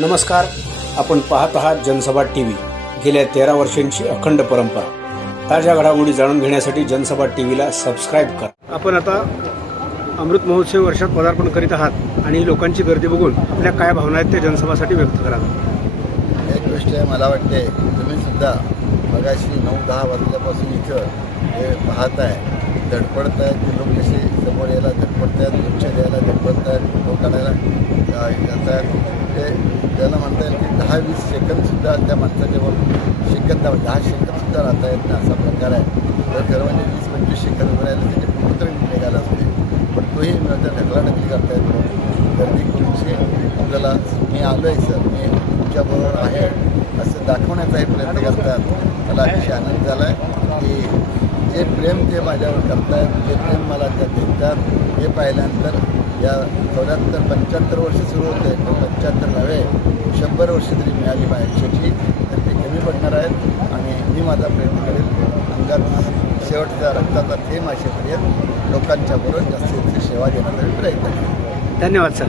नमस्कार. आपण पाहत आहात जनसभा टी व्ही गेल्या तेरा वर्षांची अखंड परंपरा. ताज्या घडामोडी जाणून घेण्यासाठी जनसभा टी व्हीला सबस्क्राईब करा. आपण आता अमृत महोत्सव वर्षात पदार्पण करीत आहात आणि लोकांची गर्दी बघून आपल्या काय भावना आहेत त्या जनसभासाठी व्यक्त करा. एक गोष्ट आहे मला वाटते तुम्ही सुद्धा मगाशी नऊ दहा वाजल्यापासून इथं हे पाहत आहे धडपडत आहेत की लोक कसे समोर यायला धडपडत आहेत लक्ष द्यायला धडपडत आहेत काढायला अ, ते त्याला म्हणता येईल की दहा वीस सेकंदसुद्धा त्या माणसाच्यावर सेकंद दहा सेकंदसुद्धा राहता येत नाही असा प्रकार आहे. तर सर्वांनी म्हणजे वीस पंचवीस सेकंद उभं राहिलं त्याचे पुत्र निघाला असते. पण तोही मिळतं ढकलाढकली करतायत गर्दी करूनशी आपल्याला मी आलो आहे सर. मी तुमच्याबरोबर आहे असं दाखवण्याचाही प्रयत्न करतात. मला अतिशय आनंद झाला आहे की जे प्रेम ते माझ्यावर करतायत जे प्रेम मला त्या देतात हे पाहिल्यानंतर या चौऱ्याहत्तर पंच्याहत्तर वर्ष सुरू होते. पण पंच्याहत्तर नव्हे शंभर वर्ष तरी मिळाली माझ्याची तर ते कमी पडणार आहेत आणि मी माझा प्रयत्न करेन. अंगात शेवटचा रक्ताचा थेंब असेपर्यंत लोकांच्या बरोबर जास्तीत जास्त सेवा देण्याचा प्रयत्न धन्यवाद सर.